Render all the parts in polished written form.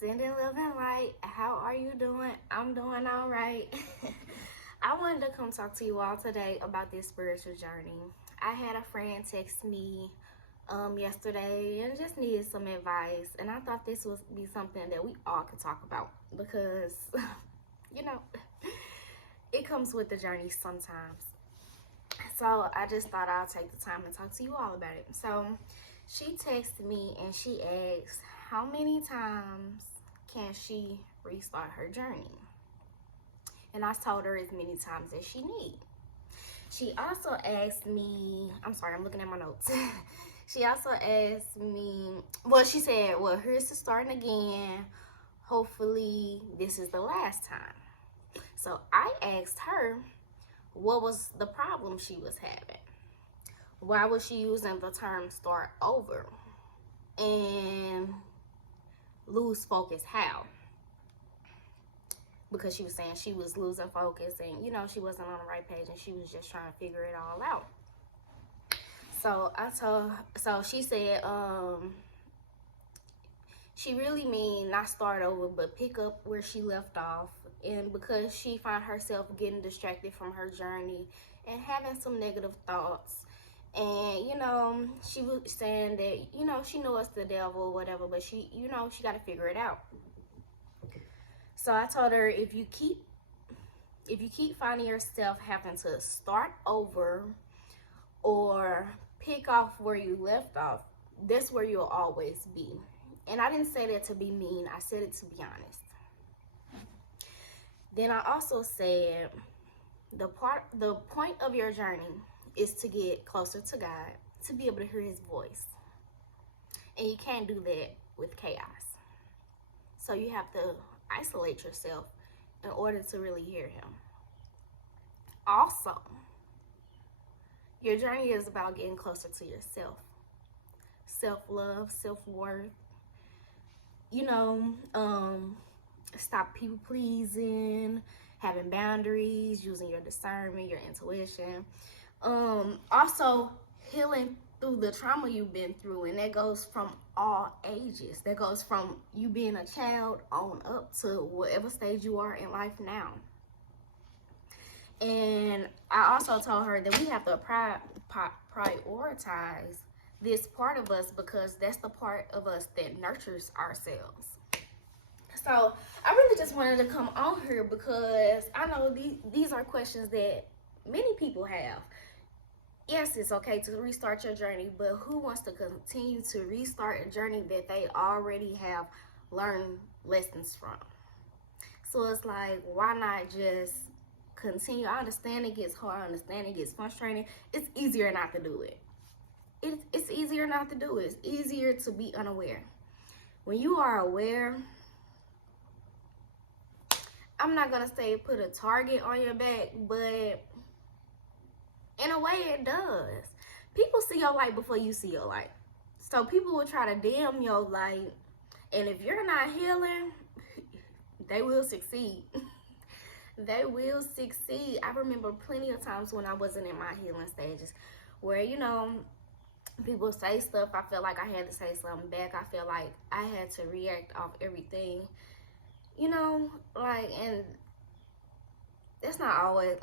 Sending love and light. How are you doing? I'm doing all right. I wanted to come talk to you all today about this spiritual journey. I had a friend text me yesterday and just needed some advice, and I thought this would be something that we all could talk about because you know it comes with the journey sometimes. So I just thought I'll take the time and talk to you all about it. So she texted me and she asked how many times can she restart her journey? And I told her as many times as she needs. She also asked me, I'm sorry, I'm looking at my notes. She also asked me, well, she said, well, here's to starting again. Hopefully this is the last time. So I asked her what was the problem she was having. Why was she using the term start over? And lose focus how? Because she was saying she was losing focus and, she wasn't on the right page and she was just trying to figure it all out. So she said, she really mean not start over, but pick up where she left off. And because she found herself getting distracted from her journey and having some negative thoughts. And, she was saying that, she knows it's the devil or whatever, but she got to figure it out. So I told her, if you keep finding yourself having to start over or pick off where you left off, that's where you'll always be. And I didn't say that to be mean. I said it to be honest. Then I also said the point of your journey is to get closer to God, to be able to hear his voice. And you can't do that with chaos. So you have to isolate yourself in order to really hear him. Also, your journey is about getting closer to yourself. Self-love, self-worth. Stop people pleasing, having boundaries, using your discernment, your intuition. Also healing through the trauma you've been through, and that goes from all ages. That goes from you being a child on up to whatever stage you are in life now. And I also told her that we have to prioritize this part of us because that's the part of us that nurtures ourselves. So I really just wanted to come on here because I know these are questions that many people have. Yes, it's okay to restart your journey, but who wants to continue to restart a journey that they already have learned lessons from? So it's like, why not just continue? I understand it gets hard. I understand it gets frustrating. It's easier not to do it. It's easier not to do it. It's easier to be unaware. When you are aware, I'm not going to say put a target on your back, but in a way it does. People see your light before you see your light. So people will try to dim your light. And if you're not healing, they will succeed. They will succeed. I remember plenty of times when I wasn't in my healing stages where, people say stuff. I felt like I had to say something back. I feel like I had to react off everything. And that's not always,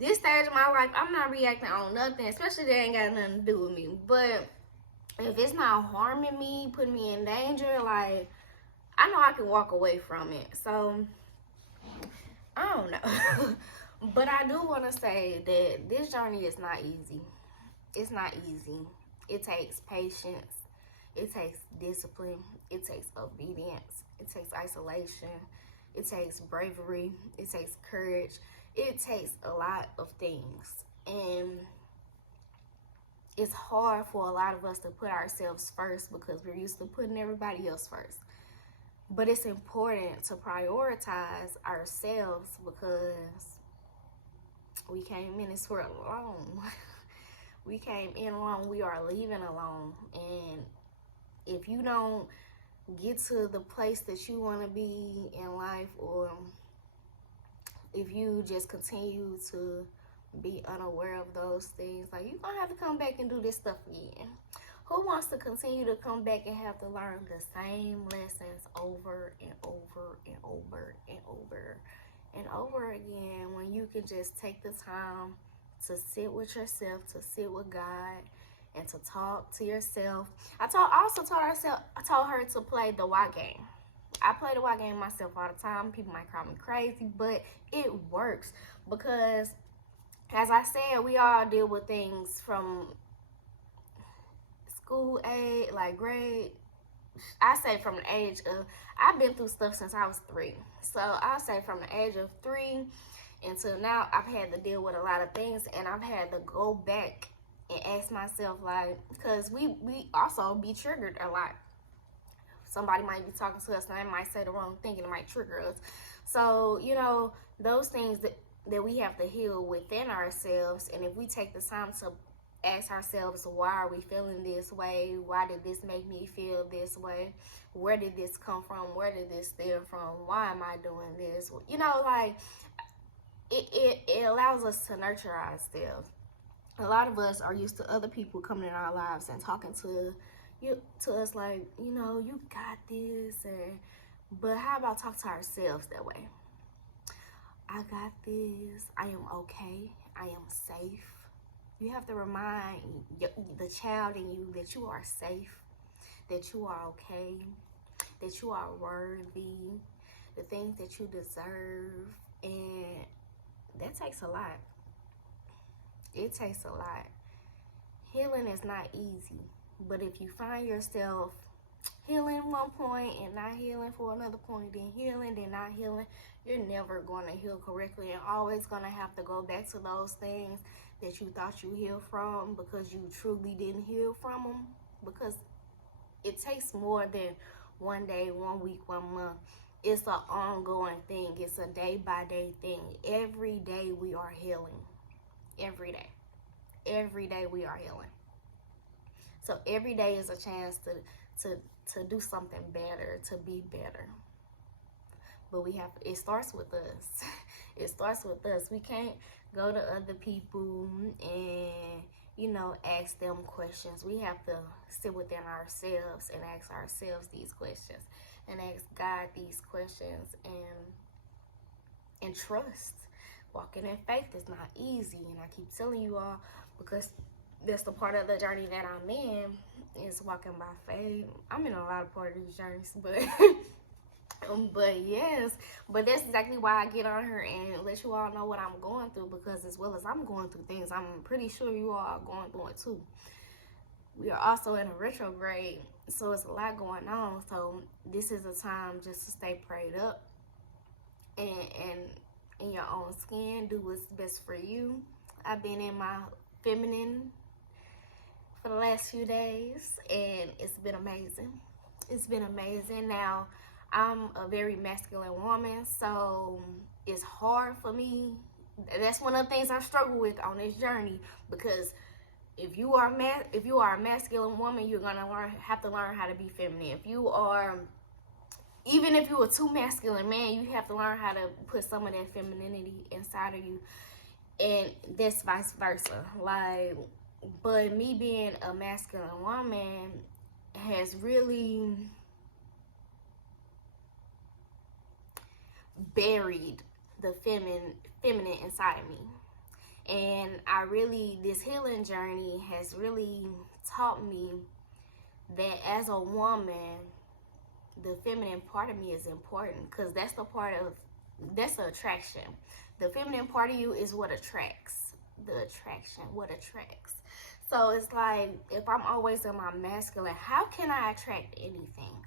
this stage of my life, I'm not reacting on nothing, especially that ain't got nothing to do with me. But if it's not harming me, putting me in danger, I know I can walk away from it. So, I don't know. But I do want to say that this journey is not easy. It's not easy. It takes patience. It takes discipline. It takes obedience. It takes isolation. It takes bravery. It takes courage. It takes a lot of things. And it's hard for a lot of us to put ourselves first because we're used to putting everybody else first. But it's important to prioritize ourselves because we came in this world alone. We came in alone. We are leaving alone. And if you don't get to the place that you want to be in life, or if you just continue to be unaware of those things, you're going to have to come back and do this stuff again. Who wants to continue to come back and have to learn the same lessons over and over and over and over and over again, when you can just take the time to sit with yourself, to sit with God, and to talk to yourself? I also told her to play the why game. I play the why game myself all the time. People might call me crazy, but it works because, as I said, we all deal with things from school age, like grade. I say from the age of, I've been through stuff since I was 3. So I'll say from the age of 3 until now, I've had to deal with a lot of things, and I've had to go back and ask myself, like, because we also be triggered a lot. Somebody might be talking to us and they might say the wrong thing and it might trigger us. So, those things that we have to heal within ourselves. And if we take the time to ask ourselves, why are we feeling this way? Why did this make me feel this way? Where did this come from? Where did this stem from? Why am I doing this? It allows us to nurture ourselves. A lot of us are used to other people coming in our lives and talking to us like, you got this, but how about talk to ourselves that way? I got this. I am okay. I am safe. You have to remind the child in you that you are safe, that you are okay, that you are worthy, the things that you deserve, and that takes a lot. It takes a lot. Healing is not easy, but if you find yourself healing one point and not healing for another point, then healing, then not healing, you're never going to heal correctly, and always going to have to go back to those things that you thought you healed from, because you truly didn't heal from them. Because it takes more than one day, 1 week, 1 month. It's an ongoing thing. It's a day-by-day thing. Every day we are healing. Every day. Every day we are healing. So every day is a chance to do something better, to be better. But it starts with us. It starts with us. We can't go to other people and, ask them questions. We have to sit within ourselves and ask ourselves these questions, and ask God these questions, and trust. Walking in faith is not easy, and I keep telling you all, because that's the part of the journey that I'm in, is walking by faith. I'm in a lot of part of these journeys, but that's exactly why I get on here and let you all know what I'm going through, because as well as I'm going through things, I'm pretty sure you all are going through it too. We are also in a retrograde, so it's a lot going on. So this is a time just to stay prayed up and in your own skin. Do what's best for you. I've been in my feminine for the last few days, and it's been amazing. It's been amazing. Now, I'm a very masculine woman, so it's hard for me. That's one of the things I struggle with on this journey, because if you are a masculine woman, you're gonna have to learn how to be feminine. Even if you're a too masculine man, you have to learn how to put some of that femininity inside of you, and that's vice versa. But me being a masculine woman has really buried the feminine inside of me. And this healing journey has really taught me that as a woman, the feminine part of me is important, because that's the attraction. The feminine part of you is what attracts. The attraction, what attracts. So it's like, if I'm always in my masculine, how can I attract anything?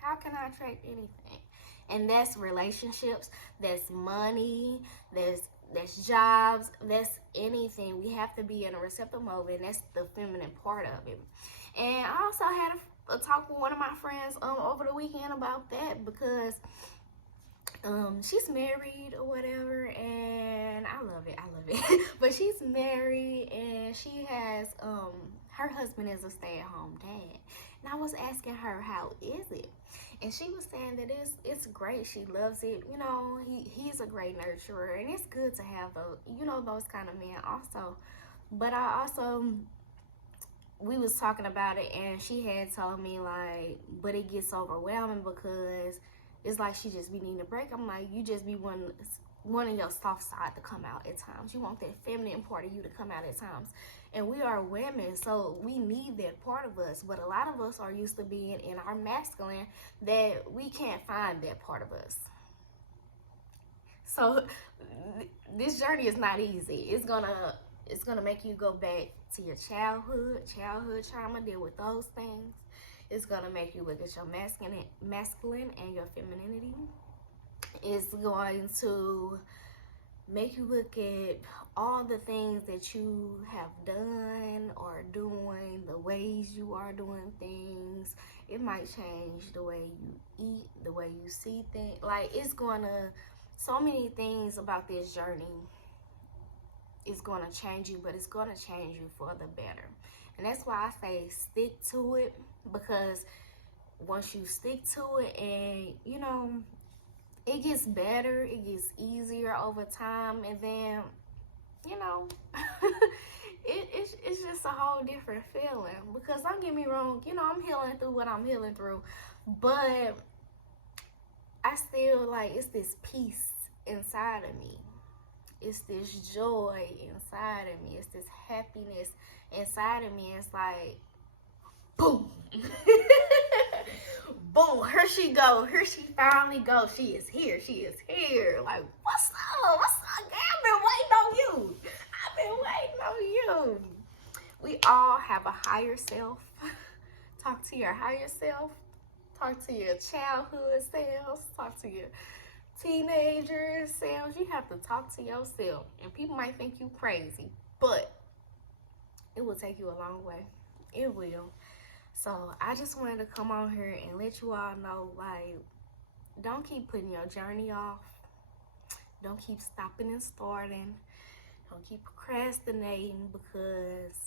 How can I attract anything? And that's relationships, that's money, that's jobs, that's anything. We have to be in a receptive mode, and that's the feminine part of it. And I also had a talk with one of my friends over the weekend about that, because she's married or whatever, and I love it. But she's married, and she has her husband is a stay-at-home dad. And I was asking her, how is it? And she was saying that it's great. She loves it. He's a great nurturer, and it's good to have those kind of men also. But I also we was talking about it, and she had told me like, but it gets overwhelming because it's like she just be needing a break. I'm like, you just be wanting your soft side to come out at times. You want that feminine part of you to come out at times. And we are women, so we need that part of us. But a lot of us are used to being in our masculine that we can't find that part of us. So this journey is not easy. It's gonna make you go back to your childhood trauma, deal with those things. It's gonna make you look at your masculine and your femininity. It's going to make you look at all the things that you have done or doing, the ways you are doing things. It might change the way you eat, the way you see things. Like, it's gonna, so many things about this journey is gonna change you, but it's gonna change you for the better. And that's why I say stick to it, because once you stick to it and, you know, it gets better, it gets easier over time, and then, you know, it's just a whole different feeling. Because don't get me wrong, you know, I'm healing through what I'm healing through, but I still, like, it's this peace inside of me. It's this joy inside of me. It's this happiness inside of me. It's like, boom. Boom, here she go. Here she finally goes. She is here. She is here. Like, what's up? What's up? I've been waiting on you. I've been waiting on you. We all have a higher self. Talk to your higher self. Talk to your childhood selves. Talk to your teenager selves. You have to talk to yourself. And people might think you crazy, but it will take you a long way. It will. So I just wanted to come on here and let you all know, like, don't keep putting your journey off. Don't keep stopping and starting. Don't keep procrastinating, because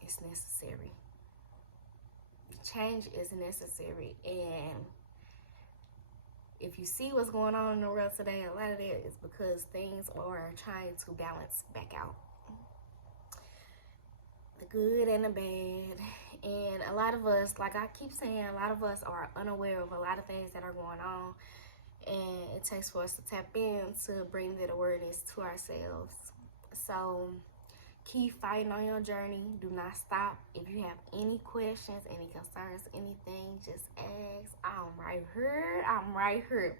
it's necessary. Change is necessary. And if you see what's going on in the world today, a lot of that is because things are trying to balance back out. The good and the bad. And a lot of us, like I keep saying, a lot of us are unaware of a lot of things that are going on, and it takes for us to tap in to bring that awareness to ourselves. So keep fighting on your journey. Do not stop. If you have any questions, any concerns, anything, just ask. I'm right here.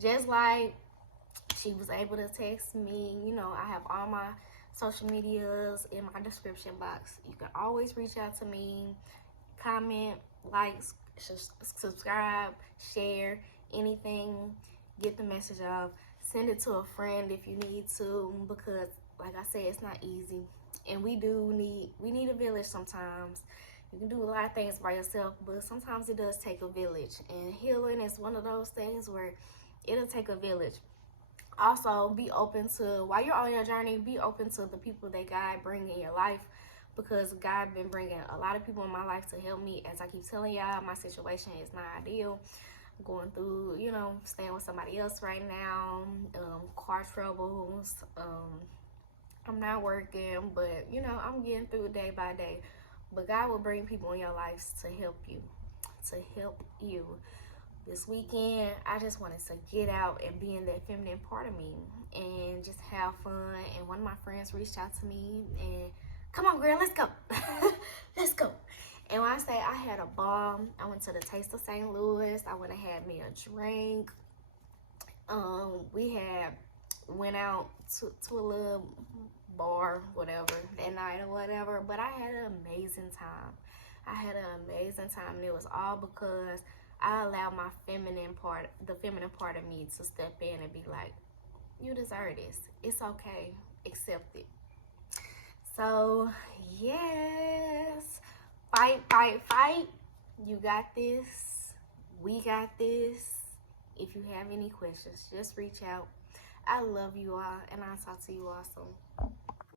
Just like she was able to text me, you know, I have all my social medias in my description box. You can always reach out to me, comment, like, subscribe, share, anything, get the message off. Send it to a friend if you need to, because like I said, it's not easy, and we need a village sometimes. You can do a lot of things by yourself, but sometimes it does take a village, and healing is one of those things where it'll take a village. Also, be open to, while you're on your journey, be open to the people that God bring in your life, because God been bringing a lot of people in my life to help me. As I keep telling y'all, my situation is not ideal. I'm going through, you know, staying with somebody else right now, car troubles, I'm not working, but, you know, I'm getting through it day by day. But God will bring people in your lives to help you, This weekend, I just wanted to get out and be in that feminine part of me and just have fun. And one of my friends reached out to me and, come on, girl, let's go. Let's go. And when I say I had a ball, I went to the Taste of St. Louis. I went and had me a drink. We went out to a little bar, whatever, that night or whatever. But I had an amazing time. And it was all because I allowed my the feminine part of me to step in and be like, you deserve this. It's okay. Accept it. So, yes. Fight. You got this. We got this. If you have any questions, just reach out. I love you all, and I'll talk to you all soon.